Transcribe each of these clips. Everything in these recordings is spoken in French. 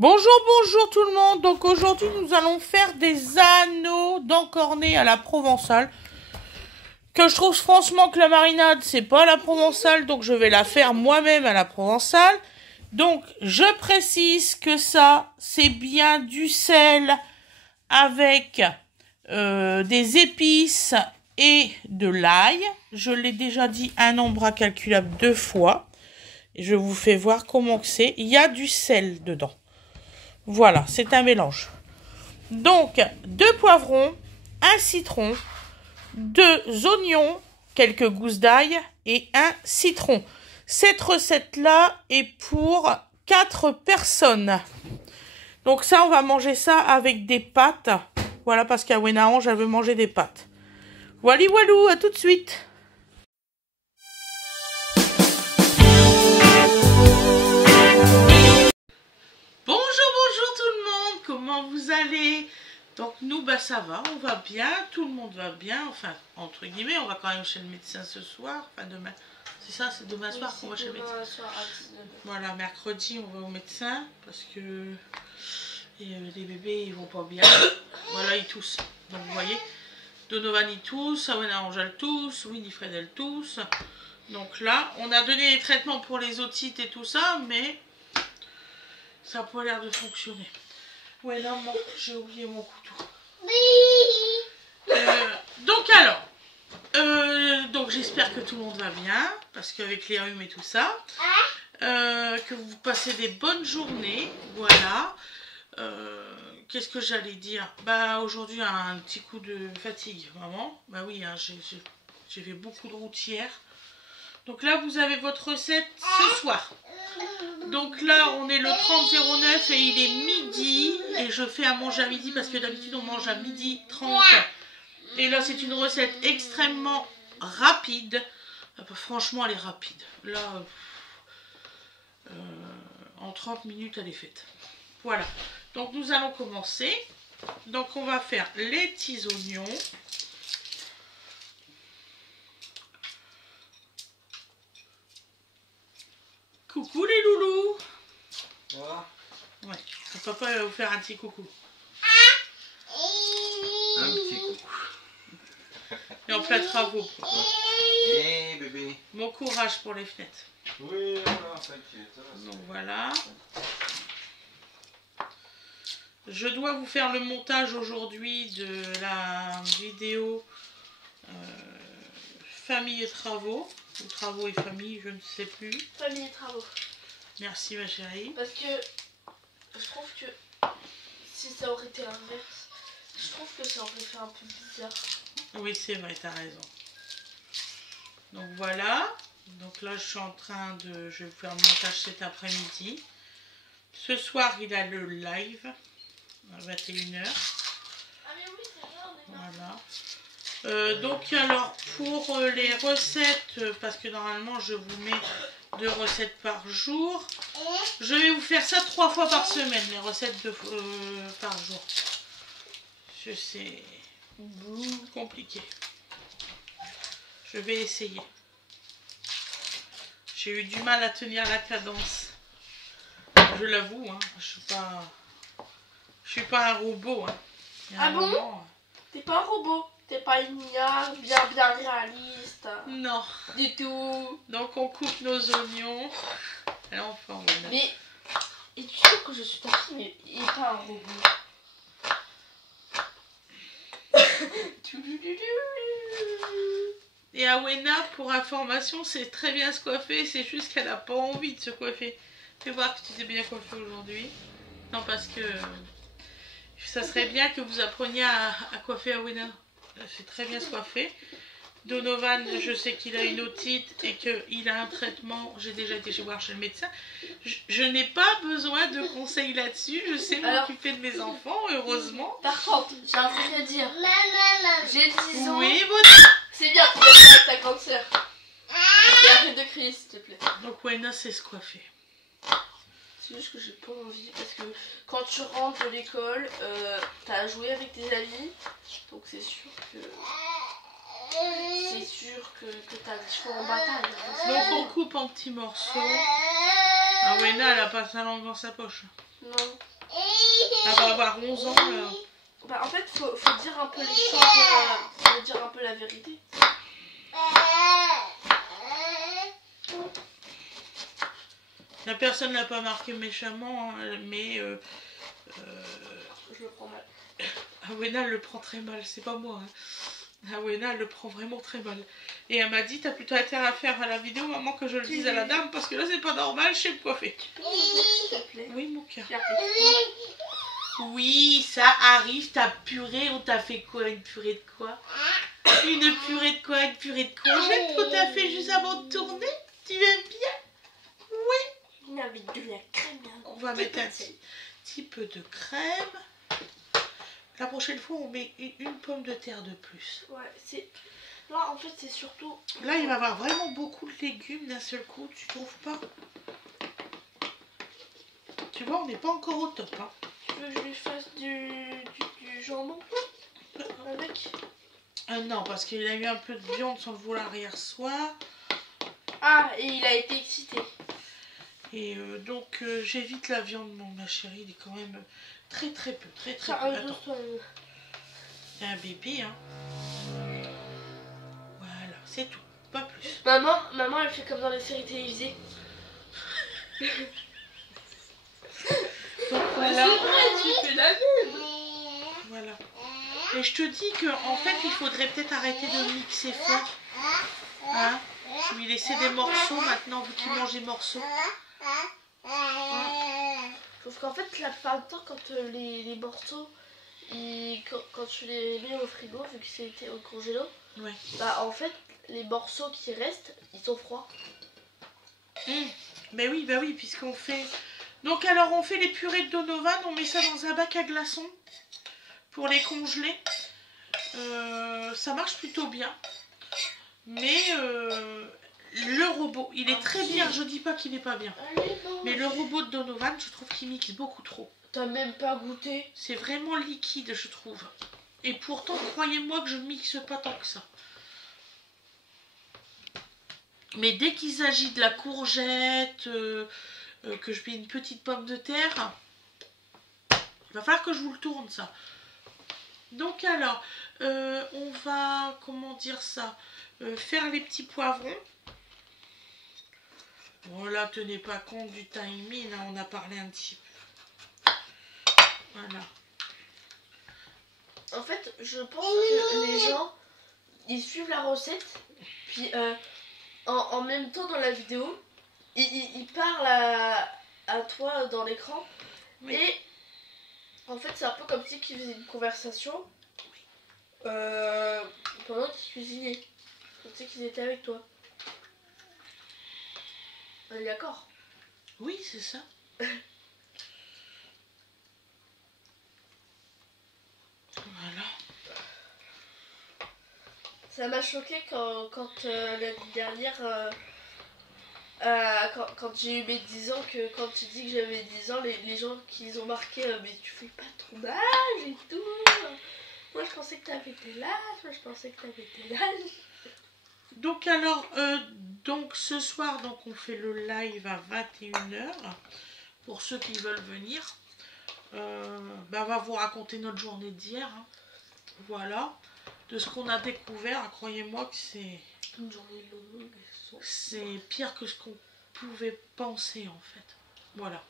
Bonjour, bonjour tout le monde. Donc aujourd'hui nous allons faire des anneaux d'encornet à la provençale. Que je trouve franchement que la marinade c'est pas à la provençale, donc je vais la faire moi-même à la provençale. Donc je précise que ça c'est bien du sel avec des épices et de l'ail. Je l'ai déjà dit un nombre incalculable 2 fois. Et je vous fais voir comment c'est. Il y a du sel dedans. Voilà, c'est un mélange. Donc, 2 poivrons, un citron, 2 oignons, quelques gousses d'ail et un citron. Cette recette-là est pour 4 personnes. Donc ça, on va manger ça avec des pâtes. Voilà, parce qu'à Wenaange, elle veut manger des pâtes. Voilà, voilou, à tout de suite. Comment vous allez? Donc nous, bah ça va, on va bien, tout le monde va bien, enfin, entre guillemets, on va quand même chez le médecin ce soir, enfin demain, c'est ça, c'est demain soir qu'on va chez le médecin. Voilà, mercredi, on va au médecin, parce que les bébés, ils vont pas bien, voilà, ils toussent, donc vous voyez, Donovan il tousse, Wenaange elle tousse, Winifred elle tousse, donc là, on a donné les traitements pour les otites et tout ça, mais ça n'a pas l'air de fonctionner. Ouais, non, j'ai oublié mon couteau. Donc alors, donc j'espère que tout le monde va bien, parce qu'avec les rhumes et tout ça, que vous passez des bonnes journées, voilà. Qu'est-ce que j'allais dire? Bah aujourd'hui un petit coup de fatigue, vraiment. Bah oui, hein, j'ai fait beaucoup de route hier. Donc là, vous avez votre recette ce soir. Donc là, on est le 30-09 et il est midi. Et je fais à manger à midi parce que d'habitude, on mange à 12h30. Et là, c'est une recette extrêmement rapide. Franchement, elle est rapide. Là, en 30 minutes, elle est faite. Voilà. Donc, nous allons commencer. Donc, on va faire les petits oignons. Coucou les loulous. Voilà. Ouais, son papa va vous faire un petit coucou. Un petit coucou. Et en plein travaux. Hé bébé. Bon courage pour les fenêtres. Oui, voilà, t'inquiète. Donc voilà. Je dois vous faire le montage aujourd'hui de la vidéo famille et travaux. Ou travaux et famille, je ne sais plus. Famille et travaux. Merci ma chérie. Parce que je trouve que si ça aurait été l'inverse, je trouve que ça aurait fait un peu bizarre. Oui, c'est vrai, t'as raison. Donc voilà. Donc là, je suis en train de... Je vais vous faire le montage cet après-midi. Ce soir, il a le live à 21h. Ah mais oui, c'est vrai, on est Voilà. Donc alors pour les recettes, parce que normalement je vous mets 2 recettes par jour, je vais vous faire ça 3 fois par semaine, les recettes par jour. Je sais, compliqué. Je vais essayer. J'ai eu du mal à tenir la cadence. Je l'avoue, hein, je suis pas un robot. Hein. Ah bon? T'es pas un robot, t'es pas une IA bien réaliste. Non. Du tout. Donc on coupe nos oignons. Et enfin, voilà. Mais, et tu sais que je suis ton fils, mais il est pas un robot. Et Awena, pour information, c'est très bien se coiffer, c'est juste qu'elle n'a pas envie de se coiffer. Fais voir que tu t'es bien coiffée aujourd'hui. Non, parce que ça serait bien que vous appreniez à coiffer Awena. Elle sait très bien se coiffer. Donovan, je sais qu'il a une otite et qu'il a un traitement. J'ai déjà été voir chez le médecin. Je n'ai pas besoin de conseils là-dessus. Je sais m'occuper de mes enfants, heureusement. Par contre, j'ai un truc à dire. J'ai 10 ans. Oui, c'est bien que tu fasses avec ta grande soeur. Et arrête de crier, s'il te plaît. Donc, Wena sait se coiffer. C'est juste que j'ai pas envie parce que quand tu rentres de l'école, t'as joué avec tes amis. Donc, c'est sûr que. T'as des cheveux en bataille. Donc on coupe en petits morceaux. Ah Wena, elle a pas sa langue dans sa poche. Non. Elle va avoir 11 ans là. Bah, en fait, faut dire un peu les choses, faut dire un peu la vérité. La personne l'a pas marqué méchamment, hein, mais Je le prends mal. Awena le prend très mal, c'est pas moi. Hein. Awena le prend vraiment très mal. Et elle m'a dit, t'as plutôt intérêt à faire à la vidéo, maman, que je le dise à la dame, parce que là c'est pas normal, je sais me coiffer. S'il te plaît. Oui, mon cœur. Regarde. Oui, ça arrive, ta purée, on t'a fait quoi? Une purée de quoi? Une purée de quoi? Une purée de courgettes qu'on t'a fait juste avant de tourner? Tu aimes bien? Oui. Il avait de la crème. On va mettre un petit peu de crème. La prochaine fois, on met une pomme de terre de plus. Ouais, c'est... Là, en fait, c'est surtout... Là, il va y avoir vraiment beaucoup de légumes d'un seul coup, tu trouves pas? Tu vois, on n'est pas encore au top, hein. Tu veux que je lui fasse du jambon avec? Non, parce qu'il a eu un peu de viande sans le vouloir hier soir. Ah, et il a été excité. Et donc, j'évite la viande, ma chérie. Il est quand même très très peu. Très très Ça peu. arrive Attends, doucement. c'est un bébé, hein. Voilà, c'est tout. Pas plus. Maman, elle fait comme dans les séries télévisées. Donc voilà. C'est vrai, tu fais la même. Voilà. Et je te dis que en fait, il faudrait peut-être arrêter de mixer fort. Hein? Lui laisser des morceaux maintenant, vu qu'il mange des morceaux. Sauf qu'en fait, la plupart du temps, quand les morceaux, quand tu les mets au frigo, vu que c'était au congélo, Ouais. bah en fait, les morceaux qui restent, ils sont froids. Mais oui, bah oui, puisqu'on fait... Donc alors, on fait les purées de Donovan, on met ça dans un bac à glaçons pour les congeler. Ça marche plutôt bien. Mais le robot, il est très bien, je dis pas qu'il n'est pas bien. Mais le robot de Donovan, je trouve qu'il mixe beaucoup trop. T'as même pas goûté? C'est vraiment liquide, je trouve. Et pourtant, croyez-moi que je ne mixe pas tant que ça. Mais dès qu'il s'agit de la courgette, que je mets une petite pomme de terre, il va falloir que je vous le tourne, ça. Donc alors, on va, comment dire ça, faire les petits poivrons. Voilà, tenez pas compte du timing, hein, on a parlé un petit peu. Voilà. En fait, je pense que les gens, ils suivent la recette, puis en même temps dans la vidéo, ils parlent à toi dans l'écran, Oui. et en fait c'est un peu comme si ils faisaient une conversation pendant qu'ils cuisinaient, comme si qu'ils étaient avec toi. On est d'accord? Oui, c'est ça. Voilà. Ça m'a choqué quand l'année dernière, quand j'ai eu mes 10 ans, que quand tu dis que j'avais 10 ans, les gens qui ont marqué mais tu fais pas trop d'âge et tout. Moi je pensais que t'avais tel âge, moi je pensais que t'avais tel âge. Donc alors, donc ce soir, donc on fait le live à 21h. Pour ceux qui veulent venir. On va vous raconter notre journée d'hier. Hein. Voilà. De ce qu'on a découvert, croyez-moi que c'est... Une journée longue. C'est pire que ce qu'on pouvait penser en fait. Voilà.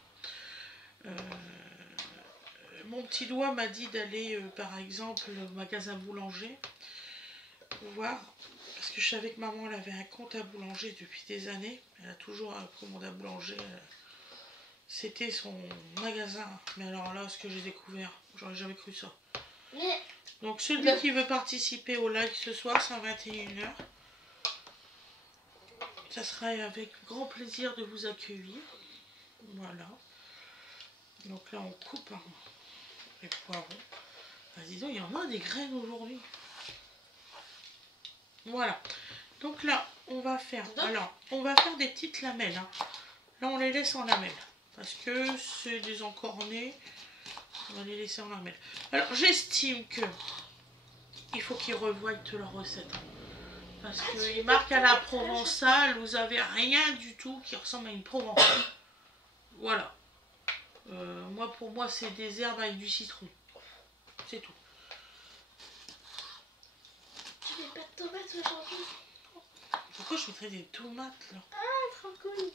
Mon petit doigt m'a dit d'aller par exemple au magasin Boulanger pour voir, parce que je savais que maman elle avait un compte à Boulanger depuis des années. Elle a toujours un commande à Boulanger. C'était son magasin. Mais alors là, ce que j'ai découvert, j'aurais jamais cru ça. Donc celui qui veut participer au live ce soir, c'est à 21h. Ça sera avec grand plaisir de vous accueillir. Voilà. Donc là, on coupe hein, les poivrons. Ah, dis donc, il y en a des graines aujourd'hui. Voilà. Donc là, on va faire... Alors, on va faire des petites lamelles. Hein. Là, on les laisse en lamelles. Parce que c'est des encornés. On va les laisser en lamelles. Alors, j'estime que... il faut qu'ils revoient leur recette. Parce qu'ils marquent à la provençale, vous avez rien du tout qui ressemble à une provençale. Voilà. Moi, pour moi, c'est des herbes avec du citron. C'est tout. Tu mets pas de tomates aujourd'hui? Pourquoi je mettrais des tomates là? Ah, trop cool.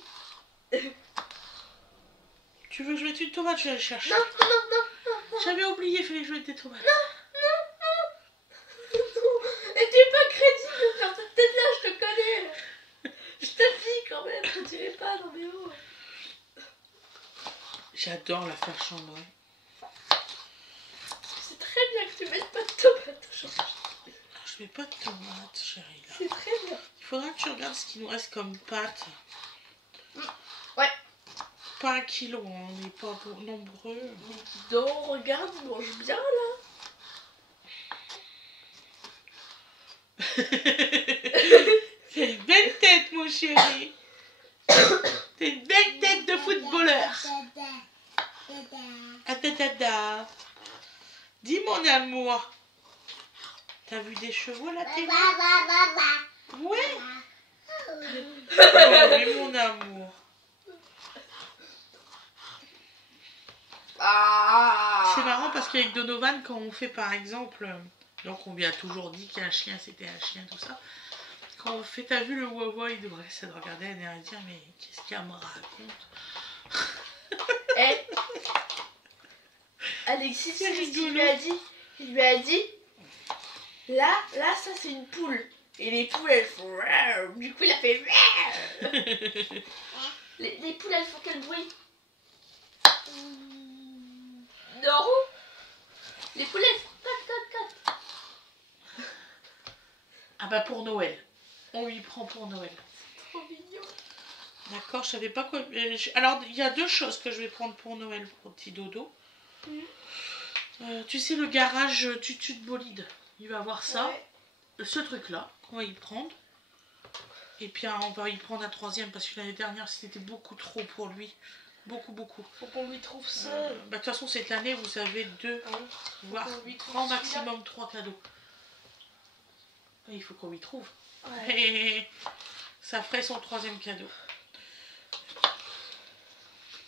Tu veux que je mette une tomate? Je vais aller chercher. Non, non, non, non, non. J'avais oublié, il fallait que je mette des tomates. Non. Et t'es pas crédible de faire cette tête là, je te connais. Je te dis quand même, je dirais pas dans mes mots. J'adore la faire chambrer. C'est très bien que tu mettes pas de tomates aujourd'hui. Je mets pas de tomates, chérie. Là. C'est très bien. Il faudra que tu regardes ce qu'il nous reste comme pâte. Ouais. Pas 1 kilo, hein, on n'est pas nombreux. Mais dis donc, regarde, il mange bien là. C'est une belle tête, mon chéri. C'est une belle tête de footballeur. Atata. Dis mon amour. T'as vu des chevaux à la télé? Ouais. Oh, oui, mon amour. Ah. C'est marrant parce qu'avec Donovan, quand on fait par exemple, donc on lui a toujours dit qu'un chien c'était un chien, tout ça. Quand on fait, t'as vu le wawa, il devrait essayer de regarder et de dire mais qu'est-ce qu'elle me raconte? Eh. Alexis, C'est c'est ce qu'il rigolo. lui a dit. Il lui a dit, là, ça c'est une poule. Et les poules elles font. Du coup il a fait. Les poules elles font quel bruit? Non. Les poules elles font cote. Ah bah pour Noël. On lui prend pour Noël. Trop mignon. D'accord, je savais pas quoi. Alors il y a 2 choses que je vais prendre pour Noël pour petit dodo. Tu sais le garage tutu de bolide. Il va avoir ça. Ouais. Ce truc là qu'on va y prendre. Et puis on va y prendre un 3e parce que l'année dernière c'était beaucoup trop pour lui. Beaucoup. Faut qu'on lui trouve ça. De toute façon cette année vous avez 2 voire qu'on lui trouve 3 celui-là. maximum 3 cadeaux. Et il faut qu'on lui trouve. Ouais. Et ça ferait son 3e cadeau.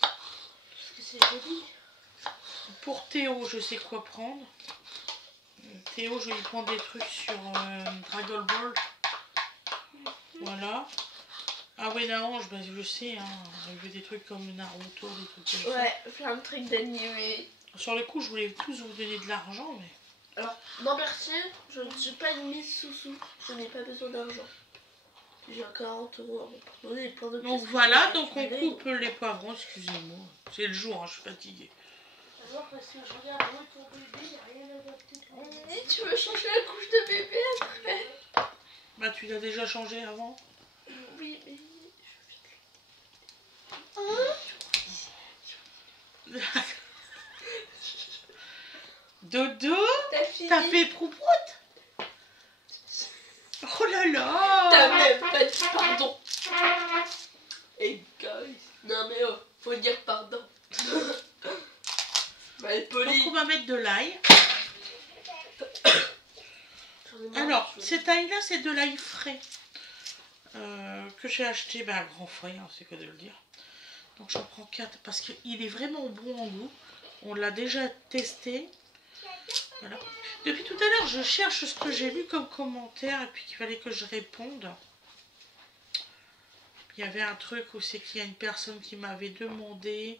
Parce que c'est joli. Pour Théo je sais quoi prendre. Théo je vais lui prendre des trucs sur Dragon Ball. Voilà. Ah ouais, Narange, bah, je sais, hein, il veut des trucs comme Naruto, des trucs comme ça. Ouais, plein de trucs d'animé. Sur le coup, je voulais tous vous donner de l'argent, mais... Alors, non merci, je ne suis pas une mise sous-sous. Je n'ai pas besoin d'argent. J'ai 40 € à mon donner plein de Donc pièces voilà, que donc on j'ai coupe les poivrons, excusez-moi. C'est le jour, hein, je suis fatiguée. d'abord parce que je regarde où est ton bébé, il n'y a rien à voir. Tu veux changer la couche de bébé après? Bah tu l'as déjà changé avant. Oui, mais... Dodo, T'as fini? t'as fait prout-prout? Oh là là! T'as même pas dit pardon. Et guys, non mais oh, faut dire pardon. Bah, elle est Donc polie. on va mettre de l'ail. Alors, cet ail-là, c'est de l'ail frais. Que j'ai acheté à grand frais, hein, c'est que de le dire. Donc j'en prends 4 parce qu'il est vraiment bon en goût. On l'a déjà testé. Voilà. Depuis tout à l'heure, je cherche ce que j'ai lu comme commentaire et puis qu'il fallait que je réponde. Il y avait un truc où c'est qu'il y a une personne qui m'avait demandé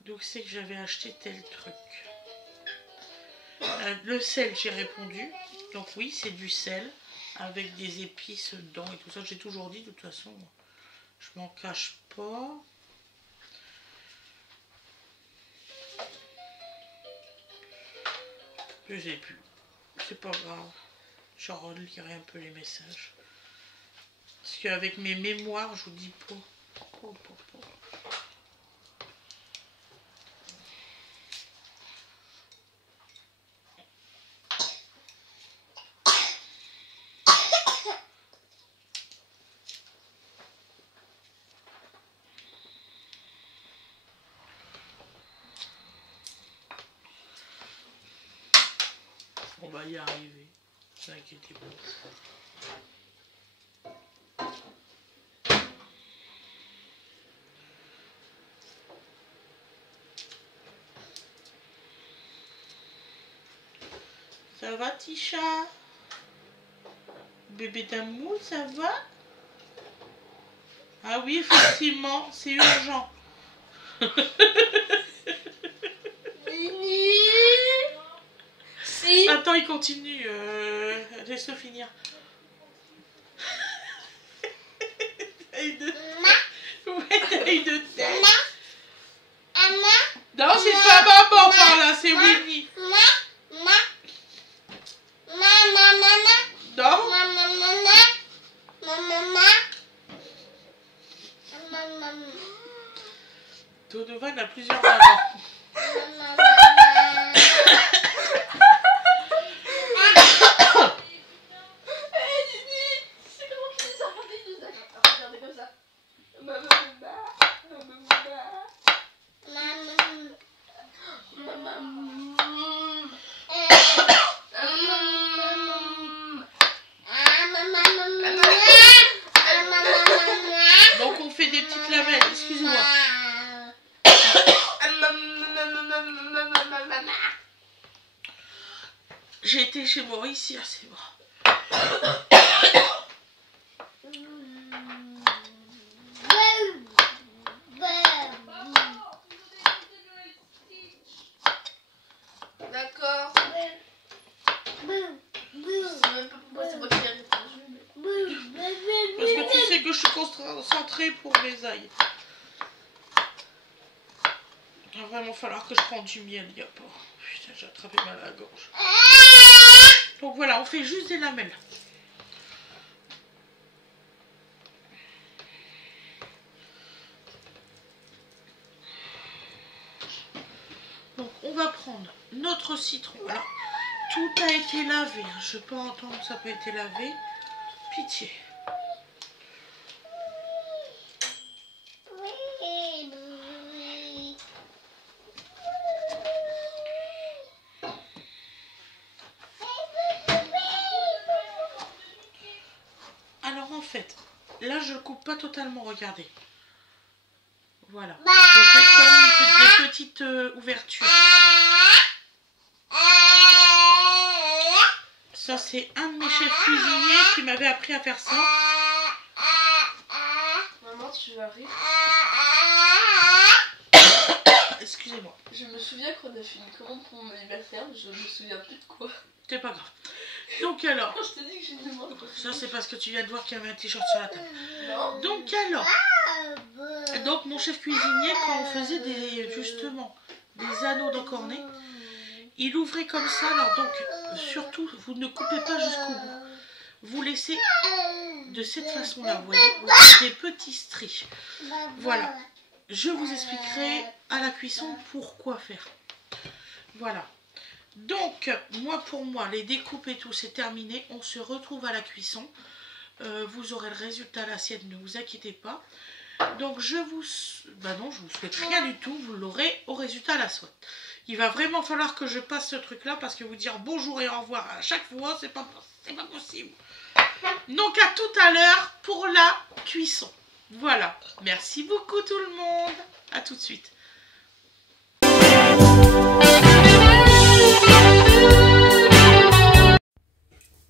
d'où c'est que j'avais acheté tel truc. Le sel, j'ai répondu. Donc oui, c'est du sel avec des épices dedans et tout ça. J'ai toujours dit, de toute façon, je m'en cache pas. Je sais plus. C'est pas grave. Je relirai un peu les messages. Parce qu'avec mes mémoires, je vous dis pas. On va y arriver. Ne vous inquiétez pas. Ça va, Tisha? Bébé d'amour, ça va? Ah oui, effectivement, c'est urgent. Si. Attends, il continue. Laisse-le finir. Taille de tête. Non, c'est pas maman par là, c'est Winnie. Non? Donovan a plusieurs mamans. Donc on fait des petites lamelles, excusez-moi. J'ai été chez Maurice hier, c'est bon. D'accord. C'est moi qui ai répondu. Parce que tu sais que je suis concentrée pour mes aïeux. Il va vraiment falloir que je prenne du miel, y a pas. Putain, j'ai attrapé mal à la gorge. Donc voilà, on fait juste des lamelles. Donc on va prendre notre citron. Alors, tout a été lavé. Je peux entendre que ça peut être lavé. Pitié. Alors en fait, là je coupe pas totalement, regardez. Voilà. Je fais comme des petites ouvertures. Ça c'est un de mes chefs cuisiniers qui m'avait appris à faire ça. Maman, tu vas rire. Excusez-moi. Je me souviens qu'on a fait une commande pour mon anniversaire, mais je me souviens plus de quoi. C'est pas grave. Donc alors, Quand je te dis que j'ai une demande. ça c'est parce que tu viens de voir qu'il y avait un t-shirt sur la table. Non. Donc alors, donc mon chef cuisinier, quand on faisait justement des anneaux d'encornet, il ouvrait comme ça. Alors donc, surtout, vous ne coupez pas jusqu'au bout. Vous laissez de cette façon-là, vous voyez, vous faites des petits stries. Voilà. Je vous expliquerai à la cuisson pourquoi faire. Voilà. Donc, pour moi, les découpes et tout, c'est terminé. On se retrouve à la cuisson. Vous aurez le résultat à l'assiette, ne vous inquiétez pas. Donc, je vous souhaite rien du tout. Vous l'aurez au résultat à la suite. Il va vraiment falloir que je passe ce truc-là parce que vous dire bonjour et au revoir à chaque fois, c'est pas possible. Donc, à tout à l'heure pour la cuisson. Voilà. Merci beaucoup tout le monde. À tout de suite.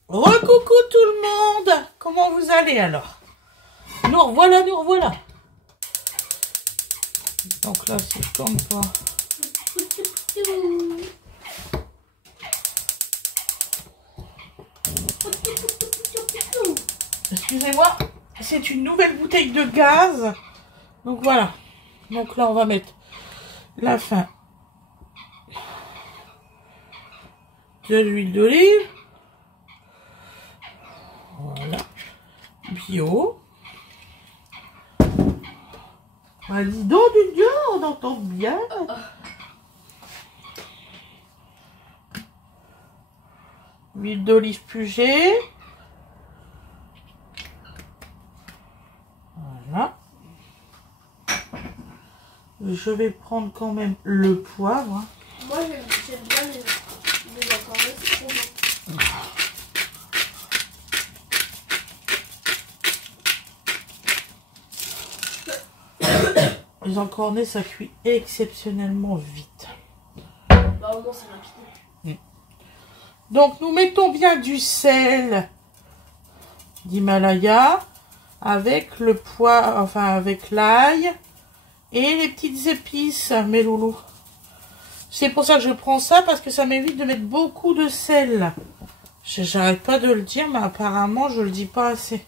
Recoucou tout le monde. Comment vous allez alors? Nous revoilà, nous revoilà. Donc là, c'est comme pas. Excusez-moi, c'est une nouvelle bouteille de gaz. Donc voilà. Donc là, on va mettre la fin de l'huile d'olive. Voilà. Bio. Ah, dis donc, Dieu, on entend bien. Huile d'olive pugée. Voilà. Je vais prendre quand même le poivre. Moi, j'aime bien les encornets, c'est trop bon. Les encornets, ça cuit exceptionnellement vite. Bah, au moins, c'est rapide. Donc, nous mettons bien du sel d'Himalaya avec le poivre, enfin avec l'ail et les petites épices, mes loulous. C'est pour ça que je prends ça, parce que ça m'évite de mettre beaucoup de sel. J'arrête pas de le dire, mais apparemment, je le dis pas assez.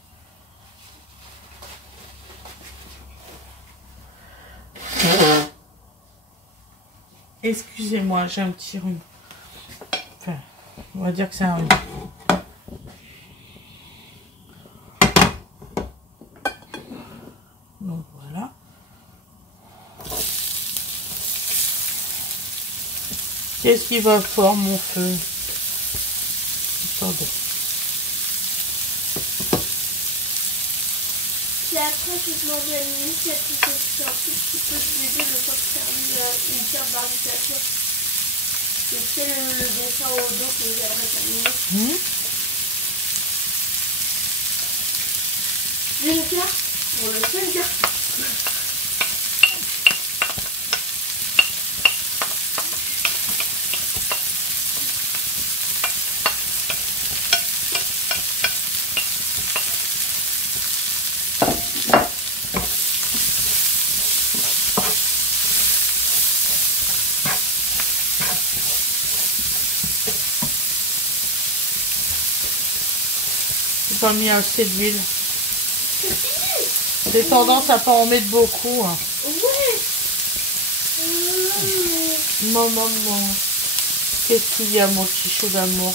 Excusez-moi, j'ai un petit rhume. Enfin, on va dire que c'est un rhume. Donc voilà. Qu'est-ce qui va fort, mon feu? Attendez. Puis après, tu te demandes à Mimi si elle peut faire un tout petit peu de bébé le temps de faire une carte d'invitation. C'est le dessin au dos que j'aimerais terminer. J'ai une carte pour le seul garçon. J'ai pas mis assez d'huile. J'ai tendance à pas en mettre beaucoup. Hein. Ouais. Maman, qu'est-ce qu'il y a, mon petit chou d'amour?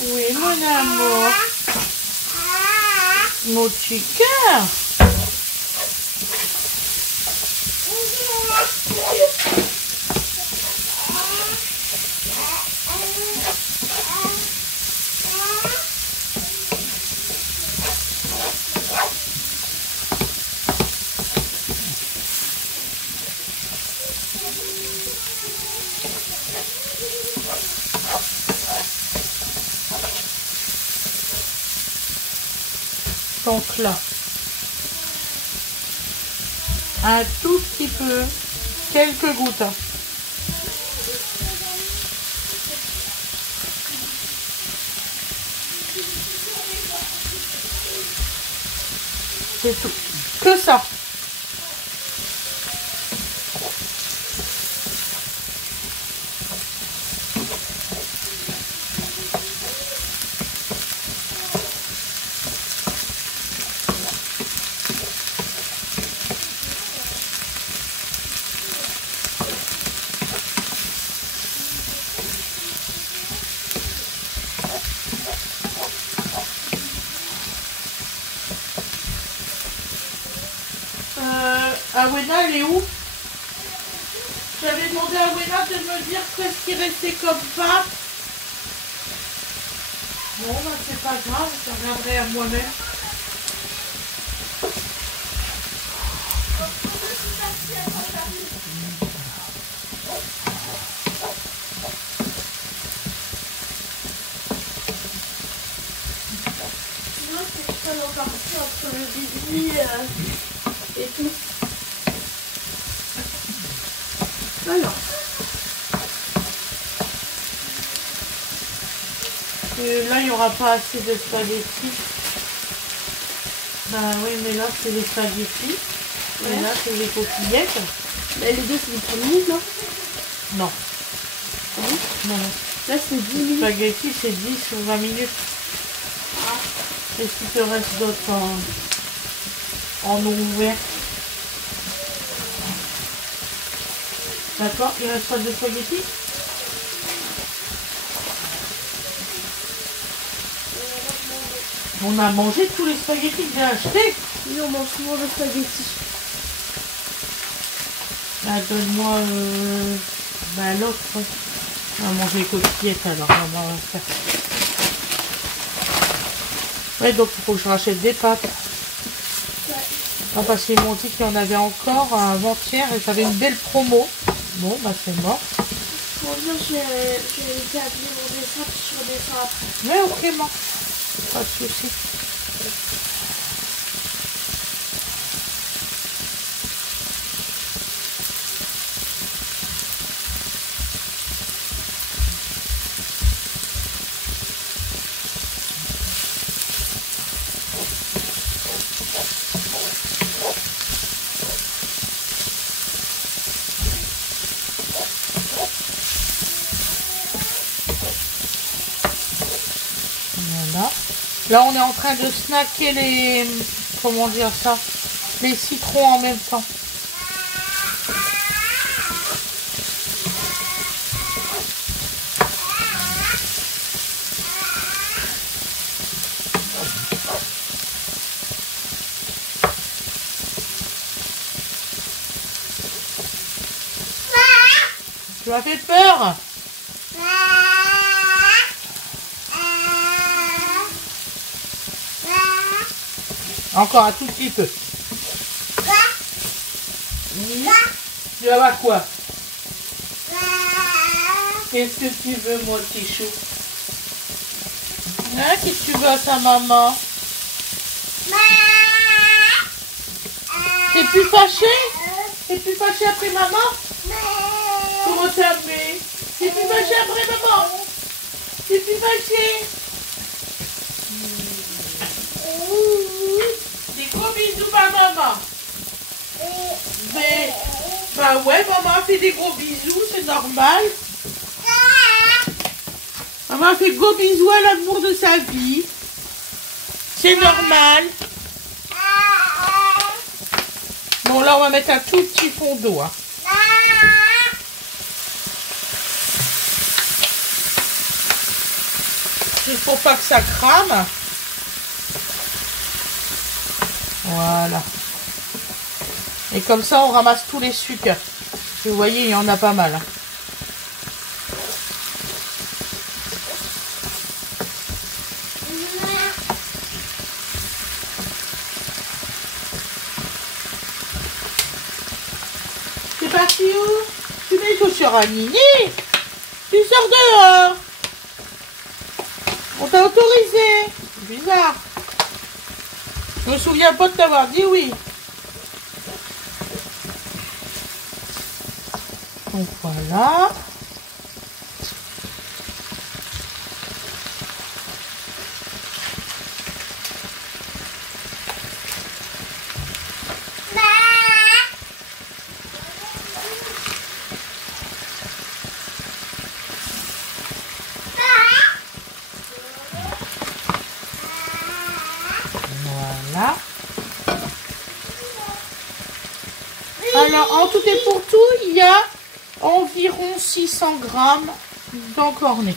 Oui, mon amour. Mon petit cœur. Donc là, un tout petit peu, quelques gouttes. C'est tout, que ça. Awena, elle est où? J'avais demandé à Awena de me dire qu'est-ce qui restait comme pâte. Bon, bah c'est pas grave, je regarderai à moi-même. Sinon, c'est pas encore entre le biscuit et tout. Alors. Là, il n'y aura pas assez de spaghettis. Bah oui, mais là, c'est les spaghettis. Ouais. Et là, c'est les coquillettes. Bah, les deux, c'est des 3 minutes, non? Non. Oui. Non, non. Là, c'est 10 Les minutes. spaghettis, c'est 10 ou 20 minutes. Ah. Qu'est-ce qu'il te reste d'autre en eau ouverte? D'accord, il reste pas de spaghettis? On a mangé tous les spaghettis que j'ai achetés. Oui, on mange souvent des spaghettis. Bah, donne-moi l'autre. On va manger les coquillettes alors. On va faire. Ouais, donc il faut que je rachète des pâtes. Ouais. Non, parce qu'ils m'ont dit qu'il y en avait encore avant-hier et j'avais une belle promo. Bon, bah c'est mort. Bon, bien, je vais établir mon dessin puis je redescends après. Mais ok, moi. Pas de soucis. Là, on est en train de snacker les... Comment dire ça? Les citrons en même temps. Tu m'as fait peur? Encore un tout petit peu. Tu vas voir quoi? Qu'est-ce que tu veux, mon petit chou? Hein, qu'est-ce que tu veux à ta maman? T'es plus fâché? T'es plus fâché après maman? Comment ça fait? T'es plus fâché après maman? T'es plus fâché? Des gros bisous par maman. Mais, bah ouais, maman a fait des gros bisous, c'est normal. Maman a fait gros bisous à l'amour de sa vie. C'est normal. Bon, là, on va mettre un tout petit fond d'eau. Hein. Juste pour pas que ça crame. Voilà. Et comme ça, on ramasse tous les sucres. Vous voyez, il y en a pas mal. Hein. C'est parti où? Tu mets les chaussures à Nini? Tu sors dehors. On t'a autorisé. C'est bizarre. Je me souviens pas de t'avoir dit oui. Donc voilà. Voilà. Alors, en tout et pour tout, il y a environ 600 grammes d'encorné.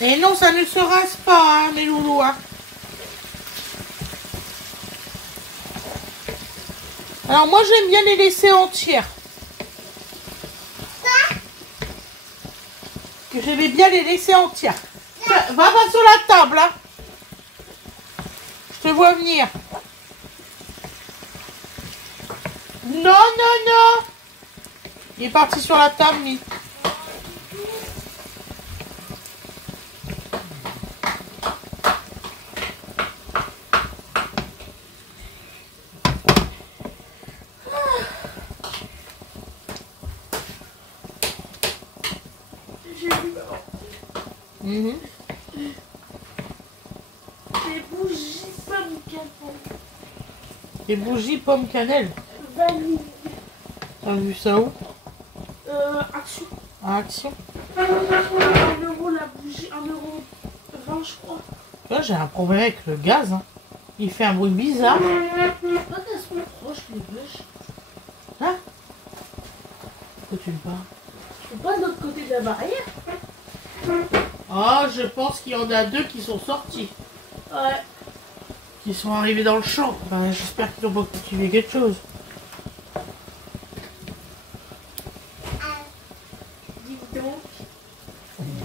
Et non, ça ne se rase pas, hein, mes loulous. Hein. Alors, moi, j'aime bien les laisser entières. Que j'aimais bien les laisser entières. Va pas sur la table, hein. Je te vois venir. Non, non, non. Il est parti sur la table, lui. Des bougies pommes cannelle. Des bougies pommes cannelle. Vanille. T'as vu ça où? Action. À Action. 1 euro la bougie, 1,20 € je crois. Là, j'ai un problème avec le gaz. Hein. Il fait un bruit bizarre. Pourquoi t'as ce proche les bûches? Hein? Pourquoi tu me parles? Je suis pas de l'autre côté de la barrière. Oh, je pense qu'il y en a 2 qui sont sortis. Ouais. Qui sont arrivés dans le champ. Ben, j'espère qu'ils n'ont pas cultivé quelque chose.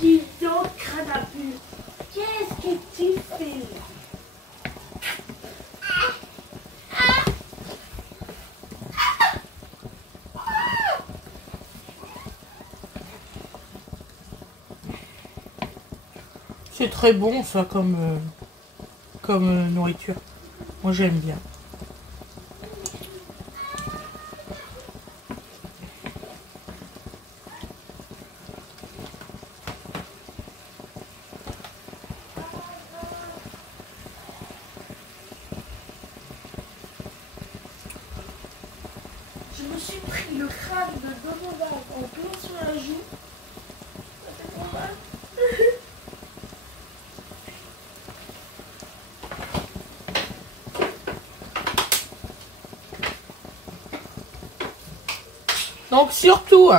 Dis donc, Cranapule. Qu'est-ce que tu fais là? C'est très bon ça comme nourriture. Moi j'aime bien. Je me suis pris le crâne de Donovan en plein sur la joue. Ça fait trop mal. Donc surtout,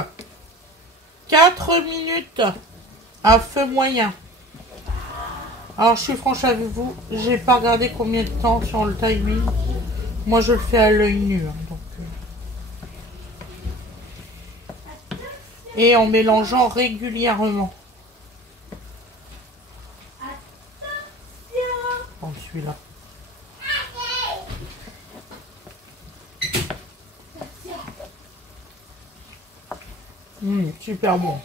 4 minutes à feu moyen. Alors je suis franche avec vous, j'ai pas regardé combien de temps sur le timing. Moi je le fais à l'œil nu. Hein, donc, et en mélangeant régulièrement. Bon, celui-là. Super bon.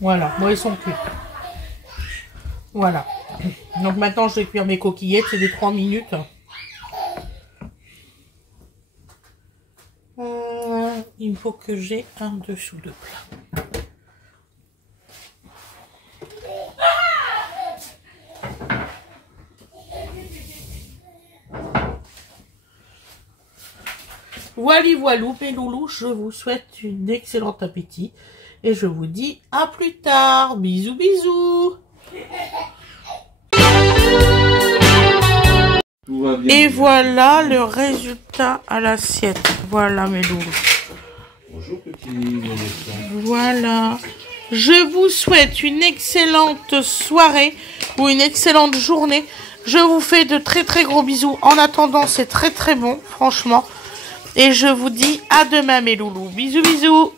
Voilà, moi ils sont cuits. Voilà. Donc maintenant je vais cuire mes coquillettes, c'est des 3 minutes. Il me faut que j'ai un dessous de plat. Voilà, voilou, mes loulous, je vous souhaite une excellente appétit et je vous dis à plus tard. Bisous, bisous. Tout va bien. Et voilà le résultat à l'assiette. Voilà mes loulous. Bonjour petit Vanessa. Voilà. Je vous souhaite une excellente soirée ou une excellente journée. Je vous fais de très très gros bisous. En attendant, c'est très très bon, franchement. Et je vous dis à demain mes loulous. Bisous bisous.